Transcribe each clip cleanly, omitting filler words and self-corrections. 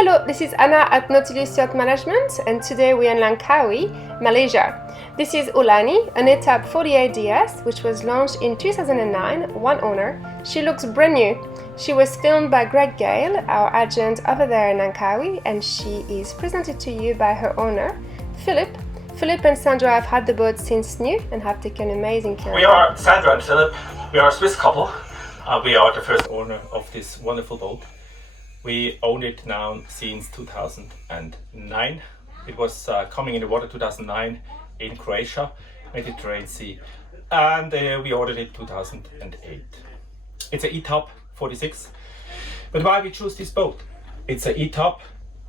Hello, this is Anna at Nautilus Yacht Management, and today we're in Langkawi, Malaysia. This is Ulani, an Etap 48 DS, which was launched in 2009, one owner. She looks brand new. She was filmed by Greg Gale, our agent over there in Langkawi, and she is presented to you by her owner, Philip. Philip and Sandra have had the boat since new and have taken amazing care of it. We are Sandra and Philip. We are a Swiss couple. We are the first owner of this wonderful boat. We own it now since 2009. It was coming in the water 2009 in Croatia, Mediterranean Sea, and we ordered it 2008. It's an ETAP 46. But why we choose this boat? It's an ETAP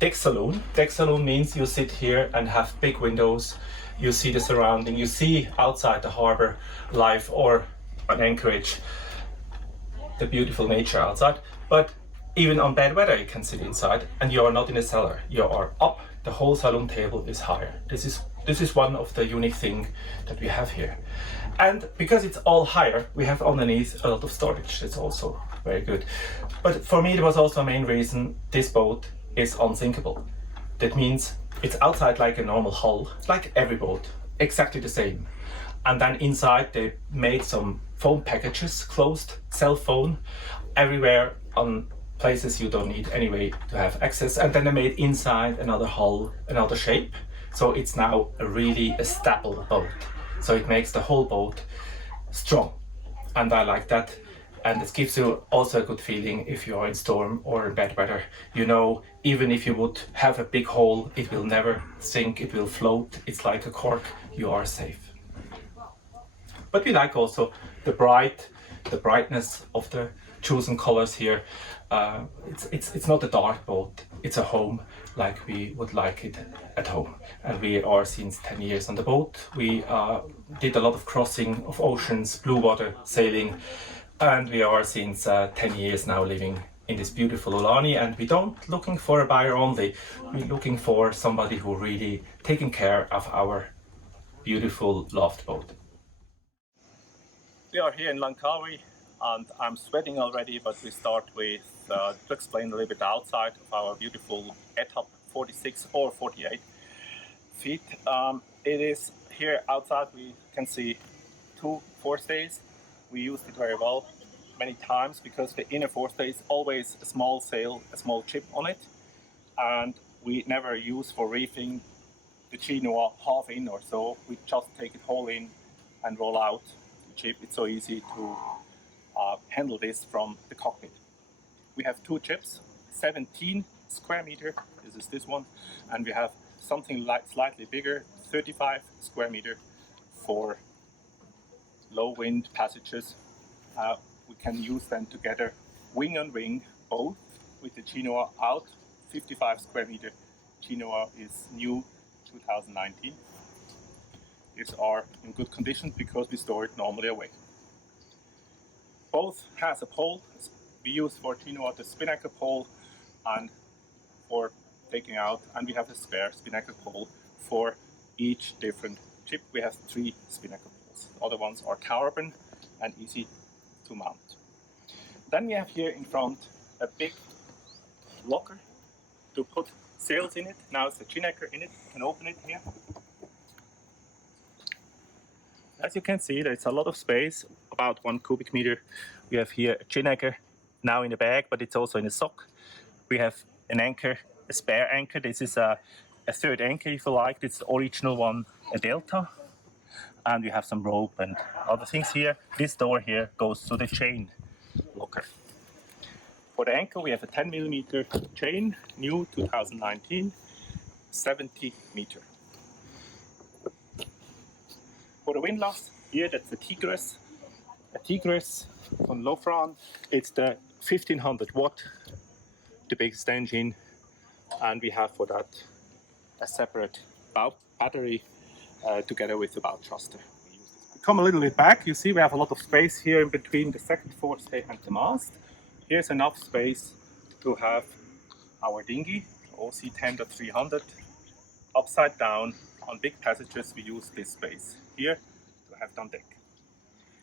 deck saloon. Deck saloon means you sit here and have big windows. You see the surrounding. You see outside the harbor life, or an anchorage, the beautiful nature outside. But even on bad weather, you can sit inside, and you are not in a cellar. You are up. The whole saloon table is higher. This is one of the unique things that we have here. And because it's all higher, we have underneath a lot of storage. It's also very good. But for me, there was also a main reason this boat is unsinkable. That means it's outside like a normal hull, like every boat, exactly the same. And then inside they made some foam packages, closed cell phone, everywhere on places you don't need anyway to have access. And then they made inside another hull, another shape. So it's now a stable boat. So it makes the whole boat strong. And I like that. And it gives you also a good feeling if you are in storm or in bad weather. You know, even if you would have a big hole, it will never sink, it will float. It's like a cork, you are safe. But we like also the brightness of the chosen colors here. It's not a dark boat, it's a home like we would like it at home. And we are since 10 years on the boat. We did a lot of crossing of oceans, blue water sailing, and we are since 10 years now living in this beautiful Ulani. And we don't looking for a buyer only, we're looking for somebody who really taking care of our beautiful loved boat. We are here in Langkawi, and I'm sweating already, but we start with to explain a little bit outside of our beautiful Etap 46 or 48 feet. It is here outside, we can see two forestays. We used it very well many times because the inner forestay is always a small sail, a small chip on it, and we never use for reefing the chinois half in or so. We just take it whole in and roll out the chip. It's so easy to handle this from the cockpit. We have two chips, 17 square meter, this is this one, and we have something like slightly bigger, 35 square meter for low wind passages. We can use them together, wing on wing, both with the chinois out, 55 square meter. Chinois is new 2019. These are in good condition because we store it normally away. Both has a pole. We use for chinois the spinnaker pole and for taking out, and we have a spare spinnaker pole for each different chip. We have 3 spinnaker poles. The other ones are carbon and easy to mount. Then we have here in front a big locker to put sails in it. Now it's a chinnaker in it. You can open it here. As you can see, there's a lot of space, about 1 cubic meter. We have here a chinnaker now in the bag, but it's also in a sock. We have an anchor, a spare anchor. This is a third anchor, if you like. It's the original one, a delta. And we have some rope and other things here. This door here goes to the chain locker. For the anchor, we have a 10 millimeter chain, new 2019, 70 meter. For the windlass, here that's a Tigris from Lofran. It's the 1500 watt, the biggest engine, and we have for that a separate bow battery together with the bow thruster. We come a little bit back. You see we have a lot of space here in between the second forestay and the mast. Here's enough space to have our dinghy, OC 10.300, upside down. On big passages we use this space here to have it on deck.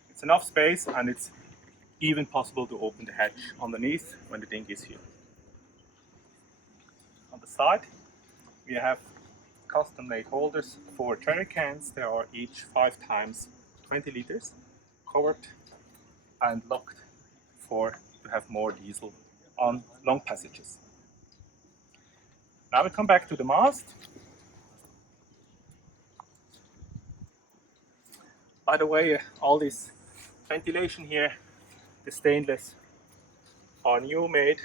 It's enough space, and it's even possible to open the hatch underneath when the dinghy is here. On the side we have custom-made holders for jerry cans. They are each 5 times 20 liters, covered and locked to have more diesel on long passages. Now we come back to the mast. By the way, all this ventilation here, the stainless, are new made.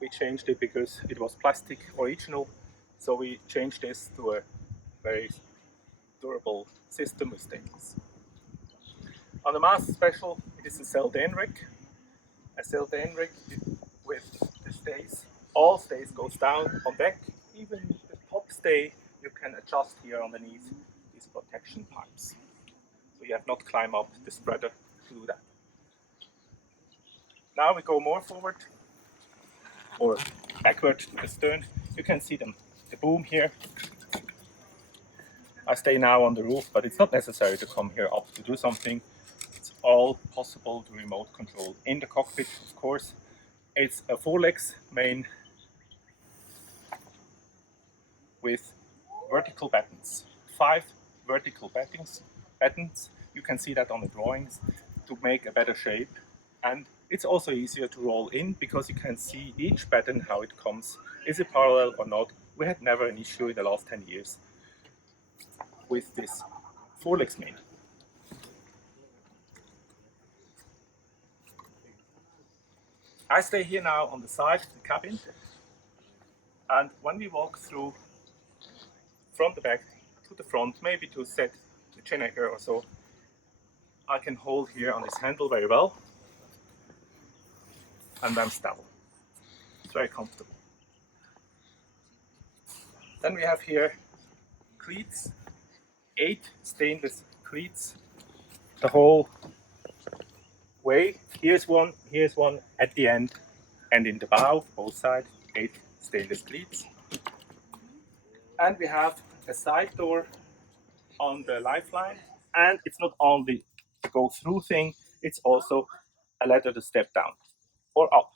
We changed it because it was plastic original, so we changed this to a very durable system with stainless. On the mast special, it is a Selden rig. A Selden rig with the stays. All stays goes down on deck. Even the top stay you can adjust here underneath these protection pipes. So you have not climb up the spreader to do that. Now we go more forward or backward to the stern. You can see them, the boom here. I stay now on the roof, but it's not necessary to come here up to do something. It's all possible to remote control in the cockpit, of course. It's a 4-legs main with vertical battens. 5 vertical battens. You can see that on the drawings to make a better shape. And it's also easier to roll in because you can see each batten how it comes. Is it parallel or not? We had never an issue in the last 10 years with this 4-legs main. I stay here now on the side of the cabin, and when we walk through from the back to the front, maybe to set the chin anchor or so, I can hold here on this handle very well, and I'm stable. It's very comfortable. Then we have here cleats, 8 stainless cleats, the whole way. Here's one at the end, and in the bow, both sides, 8 stainless cleats. And we have a side door on the lifeline, and it's not only a go-through thing, it's also a ladder to step down or up.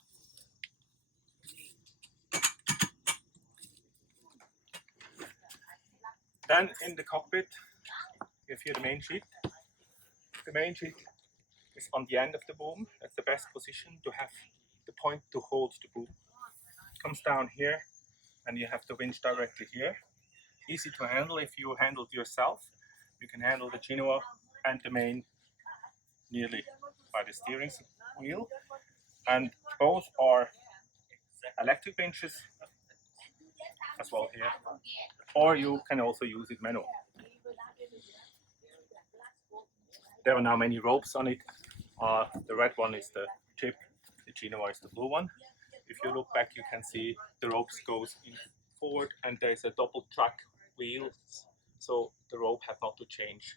Then in the cockpit, we have here the main sheet. The main sheet is on the end of the boom. That's the best position to have the point to hold the boom. It comes down here, and you have the winch directly here. Easy to handle if you handle it yourself. You can handle the chinois and the main nearly by the steering wheel. And both are electric winches as well here. Or you can also use it manual. There are now many ropes on it. The red one is the chip, the chinois is the blue one. If you look back, you can see the ropes goes in forward, and there's a double track wheel, so the rope have not to change.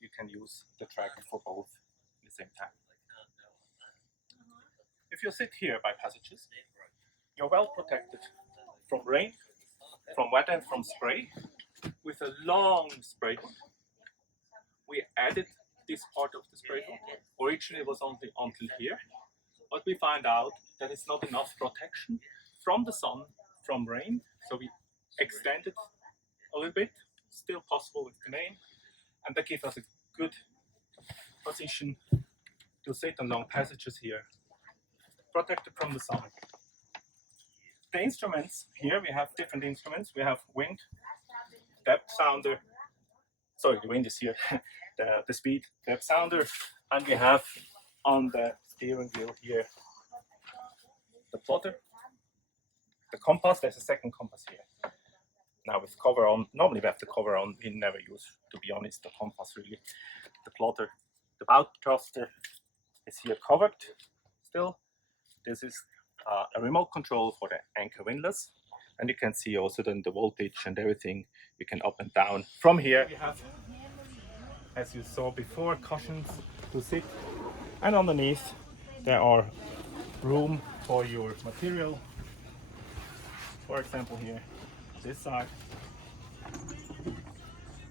You can use the track for both at the same time. If you sit here by passages, you're well protected from rain, from wet and from spray, with a long spray hood. We added this part of the spray hood. Originally it was only until here, but we find out that it's not enough protection from the sun, from rain, so we extended a little bit, still possible with the main, and that gives us a good position to sit on long passages here, protected from the sun. The instruments, here we have different instruments. We have wind, depth sounder, sorry, the wind is here, the speed, depth sounder, and we have on the steering wheel here the plotter, the compass. There's a second compass here. Now with cover on, normally we have the cover on, we never use, to be honest, the compass really. The plotter, the bow thruster is here covered still. This is a remote control for the anchor windlass, and you can see also then the voltage and everything. You can up and down. From here we have, as you saw before, cushions to sit, and underneath there are room for your material. For example here, this side,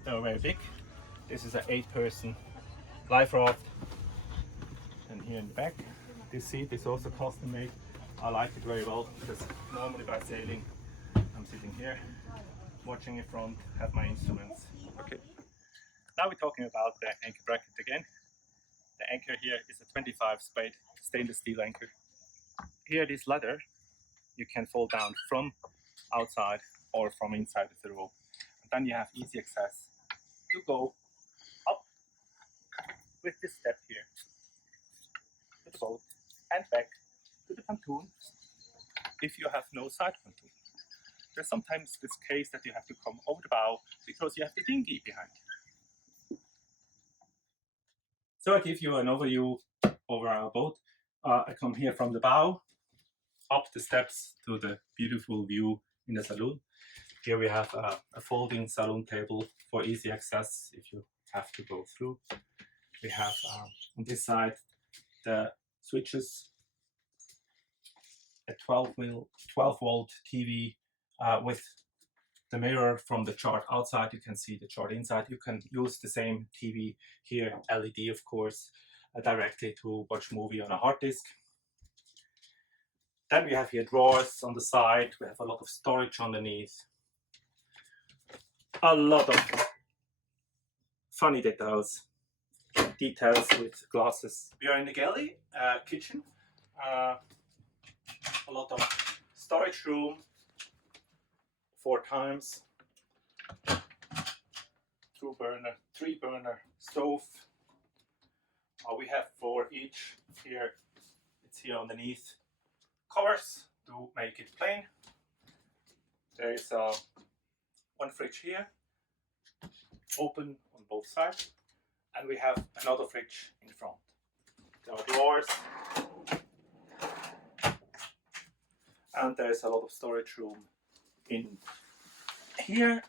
they are very big. This is an 8-person life raft, and here in the back, this seat is also custom made. I like it very well because normally by sailing I'm sitting here watching in front, have my instruments. Okay, now we're talking about the anchor bracket again. The anchor here is a 25 spade stainless steel anchor. Here this ladder you can fall down from outside or from inside of the rope, and then you have easy access to go up with this step here to the boat and back to the pontoon if you have no side pontoon. There's sometimes this case that you have to come over the bow because you have the dinghy behind. So I give you an overview over our boat. I come here from the bow, up the steps to the beautiful view in the saloon. Here we have a folding saloon table for easy access if you have to go through. We have on this side the switches, a 12 volt TV with the mirror from the chart outside. You can see the chart inside. You can use the same TV here, LED of course, directly to watch movie on a hard disk. Then we have here drawers on the side. We have a lot of storage underneath. A lot of funny details with glasses. We are in the galley kitchen. A lot of storage room, 4 times, 3 burner stove. We have for each here. It's here underneath covers to make it plain. There is one fridge here, open on both sides, and we have another fridge in the front. There are drawers, and there's a lot of storage room in here.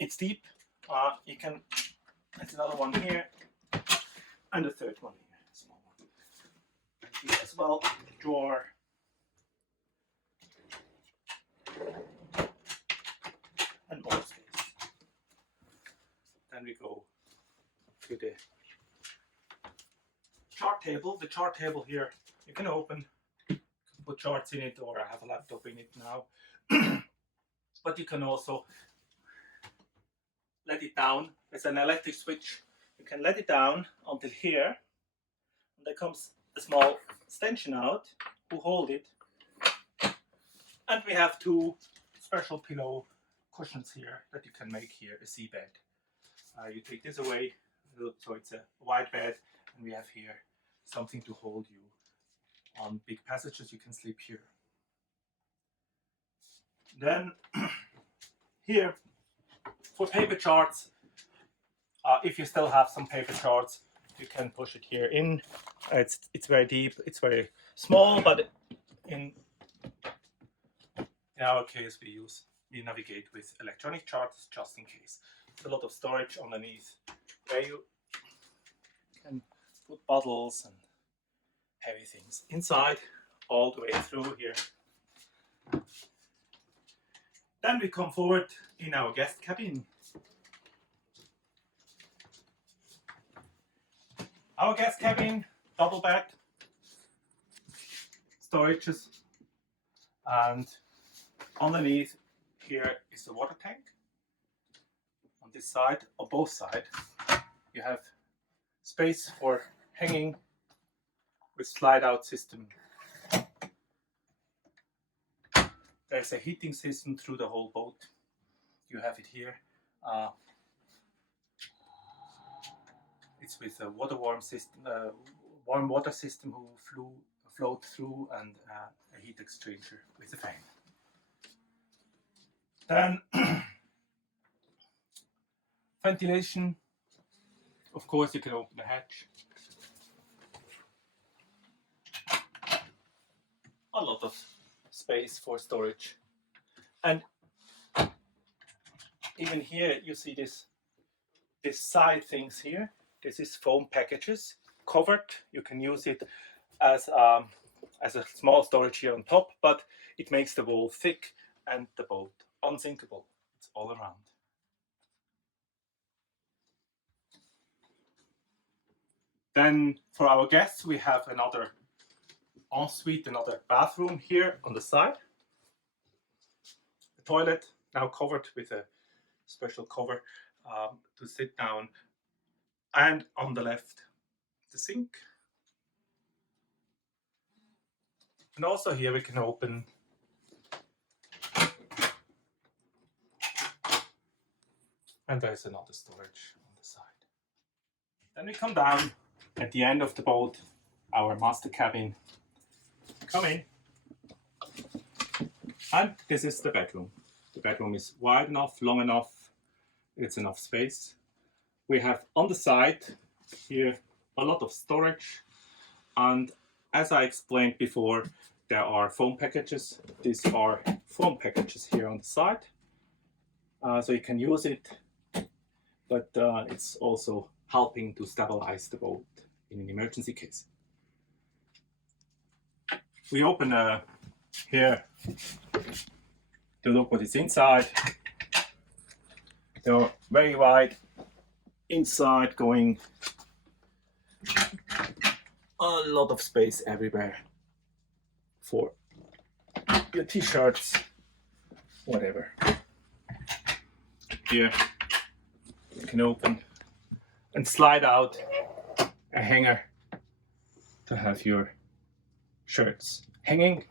It's deep. You can. There's another one here, and a third one here, small one. Here as well, drawer. And more space. Then we go to the chart table. The chart table here you can open, put charts in it, or I have a laptop in it now. But you can also let it down. There's an electric switch. You can let it down until here. And there comes a small stanchion out to hold it. And we have 2 special pillow cushions here that you can make here a seabed. You take this away, so it's a wide bed, and we have here something to hold you. On big passages you can sleep here. Then here for paper charts, if you still have some paper charts, you can push it here in. It's very deep, it's very small, but in our case we navigate with electronic charts just in case. There's a lot of storage underneath where you can put bottles and heavy things inside all the way through here. Then we come forward in our guest cabin. Our guest cabin, double bed, storages, and underneath here is the water tank. On this side, or both sides, you have space for hanging with slide out system. There's a heating system through the whole boat. You have it here. It's with a warm water system who float through, and a heat exchanger with a fan. Then ventilation. Of course, you can open the hatch. A lot of space for storage, and even here you see this side things here. This is foam packages covered. You can use it as a small storage here on top, but it makes the wall thick and the boat unsinkable. It's all around. Then for our guests we have another ensuite, another bathroom here on the side. The toilet now covered with a special cover to sit down, and on the left the sink. And also here we can open and there's another storage on the side. Then we come down at the end of the boat, our master cabin. Come in, and this is the bedroom. The bedroom is wide enough, long enough, it's enough space. We have on the side here a lot of storage, and as I explained before, there are foam packages. These are foam packages here on the side, so you can use it, but it's also helping to stabilize the boat in an emergency case. We open here to look what is inside. They're very wide inside, going a lot of space everywhere for your t-shirts, whatever. Here you can open and slide out a hanger to have your shirts hanging.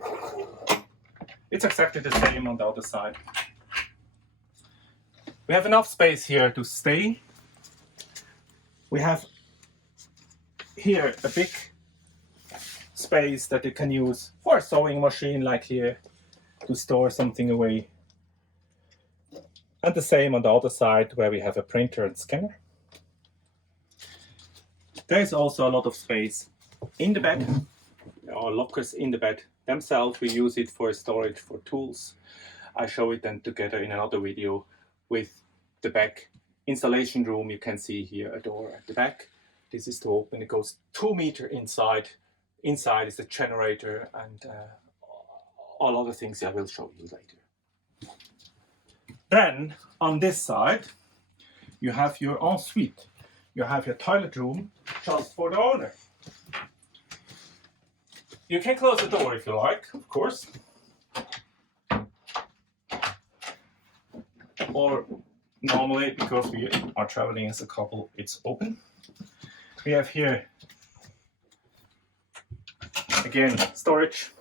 It's exactly the same on the other side. We have enough space here to stay. We have here a big space that you can use for a sewing machine, like here, to store something away. And the same on the other side, where we have a printer and scanner. There is also a lot of space in the bed. There are lockers in the bed themselves. We use it for storage for tools. I show it then together in another video with the back installation room. You can see here a door at the back. This is to open. It goes 2 meters inside. Inside is the generator and all other things I will show you later. Then on this side you have your ensuite. You have your toilet room just for the owner. You can close the door if you like, of course. Or normally, because we are traveling as a couple, it's open. We have here, again, storage.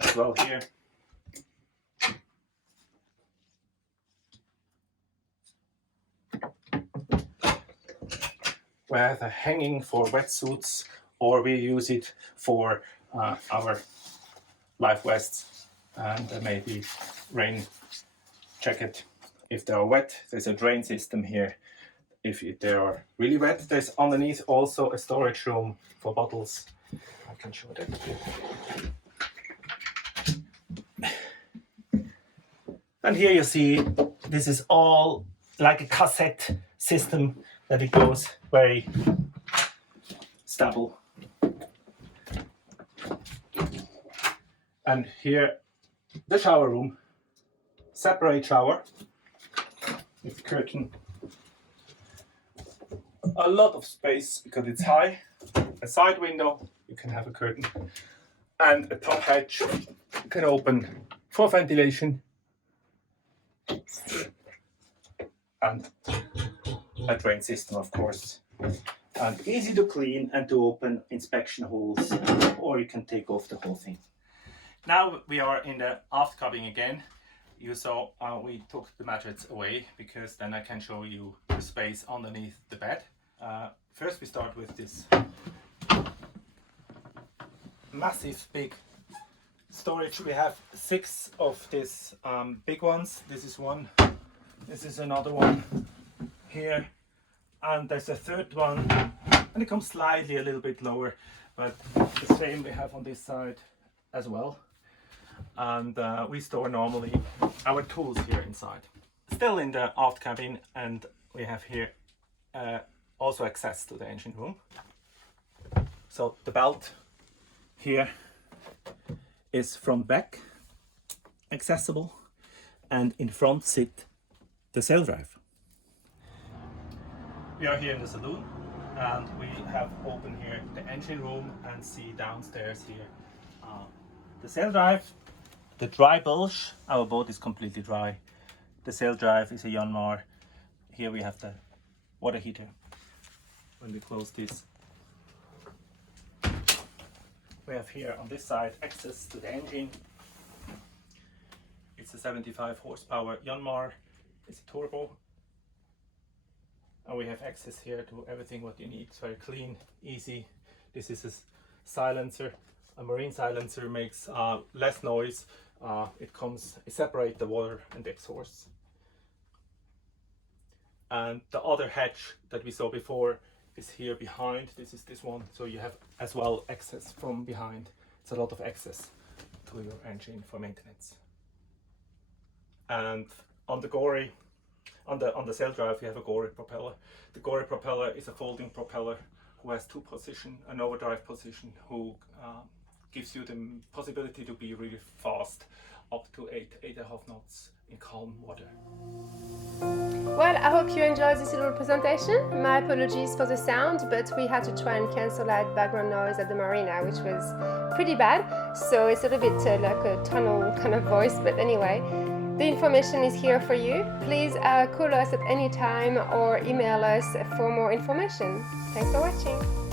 As well here. We have a hanging for wetsuits, or we use it for our life vests and maybe rain jacket. If they are wet, there's a drain system here. If they are really wet, there's underneath also a storage room for bottles. I can show that. And here you see, this is all like a cassette system, that it goes very stable. And here, the shower room, separate shower with curtain. A lot of space because it's high. A side window, you can have a curtain, and a top hatch you can open for ventilation, and a drain system, of course, and easy to clean and to open inspection holes, or you can take off the whole thing. Now we are in the aft cabin again. You saw we took the mattresses away because then I can show you the space underneath the bed. First we start with this massive big storage. We have 6 of these big ones. This is one, this is another one here, and there's a third one, and it comes slightly a little bit lower, but the same we have on this side as well. And we store normally our tools here inside. Still in the aft cabin, and we have here also access to the engine room. So the belt here is from back accessible, and in front sit the sail drive. We are here in the saloon, and we have open here the engine room and see downstairs here the sail drive, the dry bilge. Our boat is completely dry. The sail drive is a Yanmar. Here we have the water heater. When we close this, we have here on this side access to the engine. It's a 75 horsepower Yanmar. It's a turbo. And we have access here to everything what you need. It's very clean, easy. This is a silencer. A marine silencer makes less noise. It separates the water and the exhaust. And the other hatch that we saw before is here behind. This is this one. So you have as well access from behind. It's a lot of access to your engine for maintenance. And on the Gory, on the sail drive, you have a Gory propeller. The Gory propeller is a folding propeller who has two positions, an overdrive position, who gives you the possibility to be really fast, up to 8.5 knots in calm water. Well, I hope you enjoyed this little presentation. My apologies for the sound, but we had to try and cancel that background noise at the marina, which was pretty bad. So it's a little bit like a tunnel kind of voice, but anyway. The information is here for you. Please call us at any time or email us for more information. Thanks for watching.